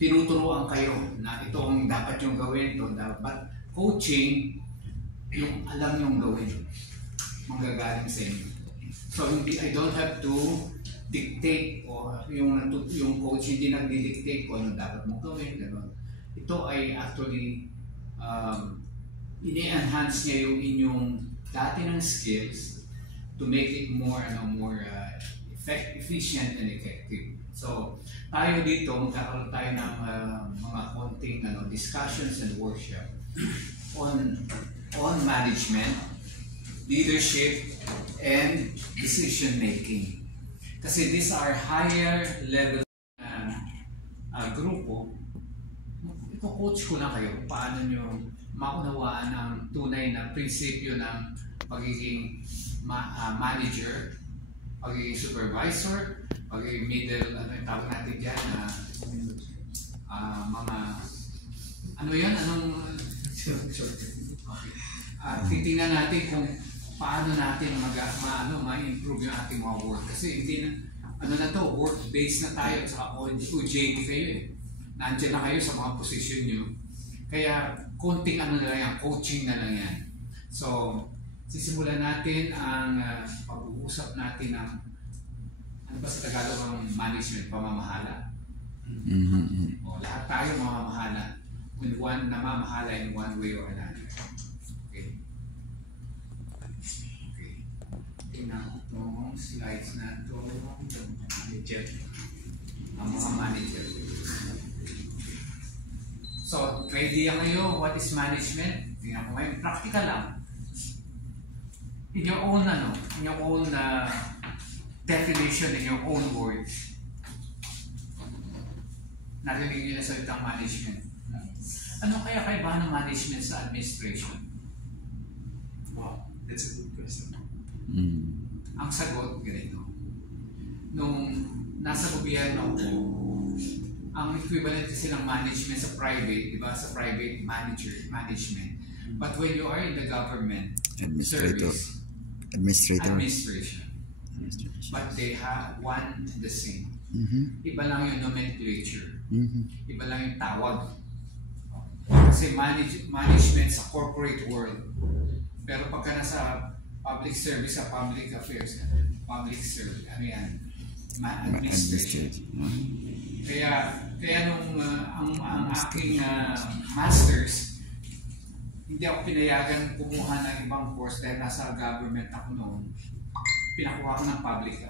tinuturuan kayo na ito ang dapat yung gawin, ito dapat. Coaching, yung alam yung gawin, manggagaling sa inyo. So I don't have to dictate o yung coach hindi nagdi-dictate kung ano dapat mong gawin. Gano'n. Ito ay actually ini-enhance niya yung inyong dati ng skills to make it more efficient and effective. So tayo dito, magkakaroon tayo ng mga konting discussions and workshop on management, leadership, and decision making. Kasi these are higher level grupo. Iko-coach ko na kayo kung paano nyo maunawaan ang tunay na prinsipyo ng pagiging manager, pagiging supervisor, pagiging middle, ano yung tawag natin dyan, mga, ano yan, anong, titingnan natin kung paano natin ma-improve yung ating mga work. Kasi hindi na, work-based na tayo, saka OJT kayo eh. Nandiyan na kayo sa mga posisyon nyo. Kaya, konting na lang yan, coaching na lang yan. So, sisimulan natin ang pag-uusap natin ng, ano ba sa Tagalog ang management, pamamahala. O, lahat tayo mamamahala. Namamahala in one way or another. Tingnan itong slides na ito, ang mga manager. So, may idea kayo what is management? Tingnan ko ngayon, practical lang. In your own, definition, in your own words. Narinig nyo na salitang management. Ano kaya kaibahan ng management sa administration? Wow, that's a good question. Ang sagot, ganito. Nung nasa gobyerno ako, ang equivalent kasi ng management sa private, di ba? Sa private management. But when you are in the government service, administration. But they have one and the same. Iba lang yung nomenclature. Iba lang yung tawag. Kasi management sa corporate world. Pero pagka nasa public service, sa public affairs, public service, ano yan? Administration. Kaya nung ang aking masters, hindi ako pinayagan kumuha ng ibang course dahil nasa government ako noon. Pinakuha ko ng public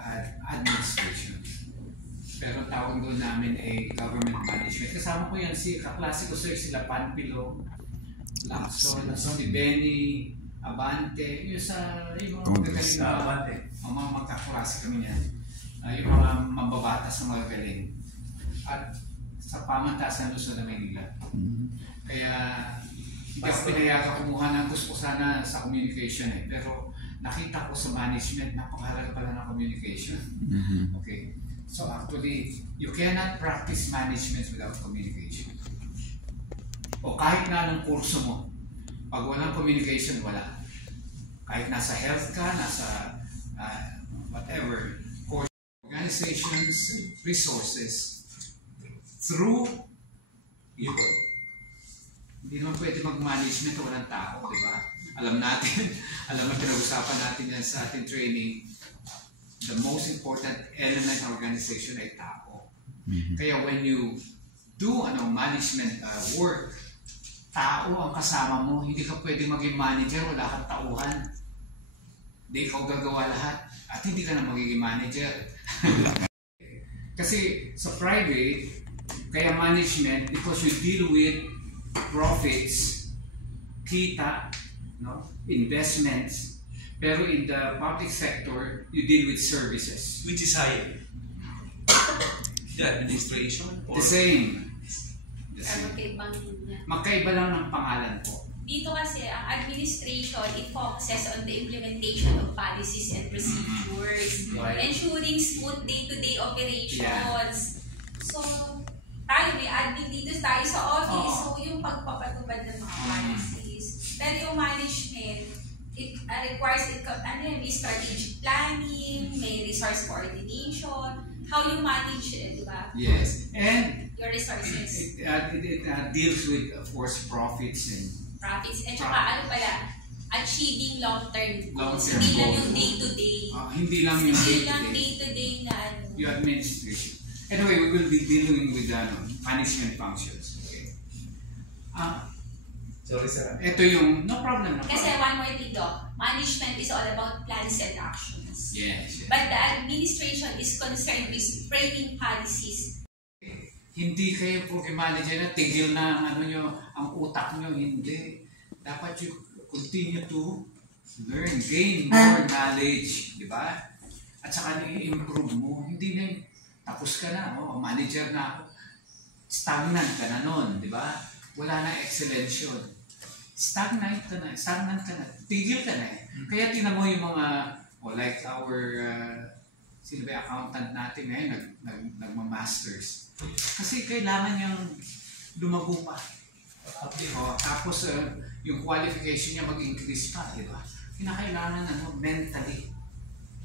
administration. Pero tawag doon namin ay government management. Kasama ko yan kaklase ko sila Panpilo, Lacson, ni Benny, Abante, yung mga magagaling na mga magkaklase kami niyan. Yung mga mababatas na magagaling. At sa pamantasan doon sa Manila. Kaya hindi ako pinayagan kumuha ng gusto ko sana sa communication eh. Pero nakita ko sa management, napakahalaga pala ng communication. Okay. So actually, you cannot practice management without communication. O kahit na anong kurso mo, pag walang communication, wala. Kahit nasa health ka, nasa whatever, course, organizations, resources, through people. Hindi naman pwede mag-management o walang tao, di ba? Alam natin, alam na pinag-usapan natin yan sa ating training, the most important element ng organization ay tao. Kaya when you do management work, tao ang kasama mo, hindi ka pwede maging manager, wala kang tauhan. Hindi ikaw gagawa lahat at hindi ka na magiging manager. Kasi sa private, kaya management, because you deal with profits, kita, investments, pero in the public sector, you deal with services. Which is higher? The administration? Or? The same. Magkaiba Magkaiba lang ng pangalan po. Dito kasi, ang administration, it focuses on the implementation of policies and procedures, ensuring smooth day-to-day operations. So, tayo may admin dito tayo sa office, so yung pagpapatubad ng mga policies. Pero yung management, it requires may strategic planning, may resource coordination, how you manage it, di ba? Yes. And your resources. It deals with, of course, profits and Profits. At saka ano pala, achieving long-term goals. Long-term Hindi lang goals. yung day-to-day. Hindi lang yung Hindi lang day-to-day. day-to-day na ano. Yung administration. Anyway, we will be dealing with management functions. Okay. Sorry, sir. Ito yung, no problem. Kasi one more thing Doc, management is all about plans and actions. Yes. But the administration is concerned with framing policies. Hindi kayo manager na tigil na ang ano nyo, ang utak nyo. Hindi. Dapat you continue to learn, gain more knowledge. Di ba? At saka i-improve mo. Hindi na tapos ka na. Manager na ako. Stagnant ka na nun. Di ba? Wala na excellence yun. Stagnant ka na. Tigil ka na eh. Kaya tinan mo yung mga, like our, sino ba accountant natin ngayon, nagmamasters. Kasi kailangan niyang lumago pa. Tapos yung qualification niya mag-increase pa, di ba? Kinakailangan mentally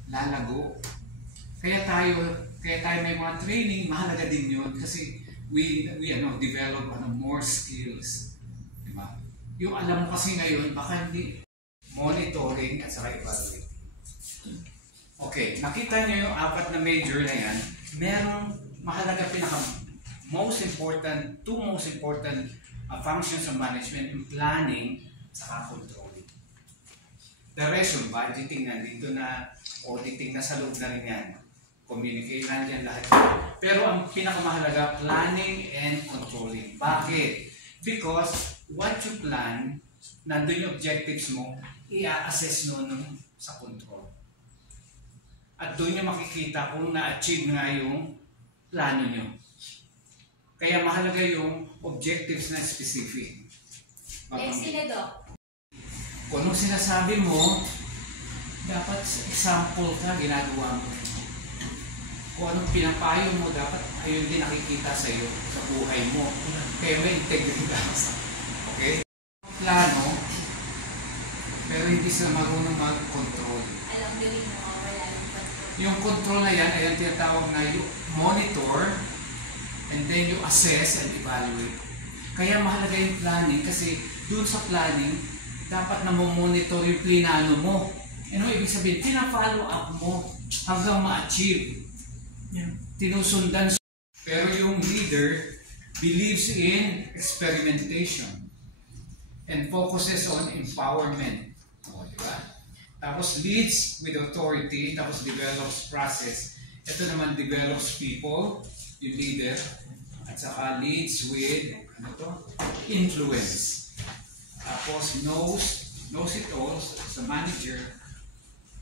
lalago. Kaya tayo may mga training, mahalaga din yun kasi we develop more skills. Di ba? Yung alam mo kasi ngayon, baka hindi monitoring at saka evaluating. Okay, nakita niyo yung apat na major na yan, merong mahalaga two most important functions of management, yung planning at controlling. The rest yung budgeting nandito na, auditing na sa loob na rin yan. Communicate lang yan lahat. Pero ang pinakamahalaga, planning and controlling. Bakit? Because what you plan, nandun yung objectives mo, i-assess nun sa control. At doon nyo makikita kung na-achieve nga yung plano nyo. Kaya mahalaga yung objectives na specific. Sila Doc. Kung anong sinasabi mo, dapat example ka, ginagawa mo. Kung anong pinapayo mo, dapat ayun din nakikita sa iyo, sa buhay mo. Kaya may integridad. Okay? Plano, pero hindi sila marunong mag-control. Alam nyo rin na wala yung control. Yung control na yan ay ang tinatawag na yung monitor and then you assess and evaluate. Kaya mahalaga yung planning kasi doon sa planning, dapat na monitor yung plinano mo. Ano ibig sabihin? Tina-follow up mo hanggang ma-achieve. Tinusundan. Pero yung leader believes in experimentation and focuses on empowerment. Diba? Tapos leads with authority, tapos develops process. Ito naman develops people, yung leader, at saka leads with influence. Tapos knows it all as a manager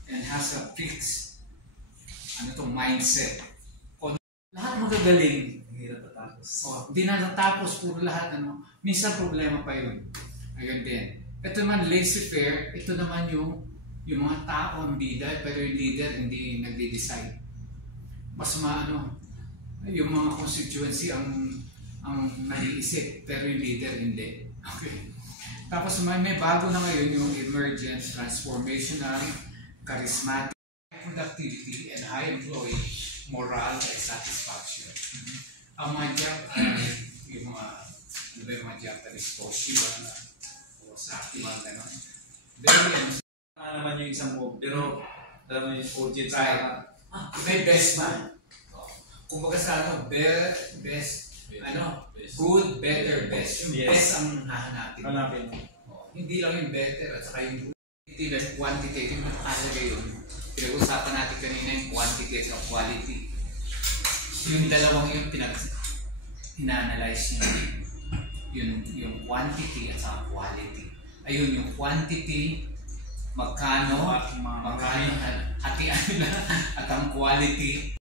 and has a fixed mindset. Lahat magagaling. Hirap natapos. Hindi na natapos puro lahat. Minsan problema pa yun. Ayun din. Ito naman laissez-faire. Ito naman yung mga tao ang bida, pero yung leader hindi nagde-decide. Mas yung mga constituency ang nag-iisip, pero yung leader hindi. Okay. Tapos may bago na ngayon yung emergent, transformational, charismatic, productivity, and high employee morale and satisfaction. Ang mga job, yung mga Japanese Toshiba o Sakiba, gano'n. Very naman yung isang move, pero dami yung budget sa may best man. Kumbaga sa best, good, better, best. Yung best ang hahanapin. Hindi lang yung better at saka yung quality and quantitative na mahalaga yun. Pinag-usapan natin kanina yung quantity at quality. Yung dalawang yung ina-analyze nyo. Yung quantity at saka quality. Ayun, yung quantity, magkano hatian nila, at ang quality,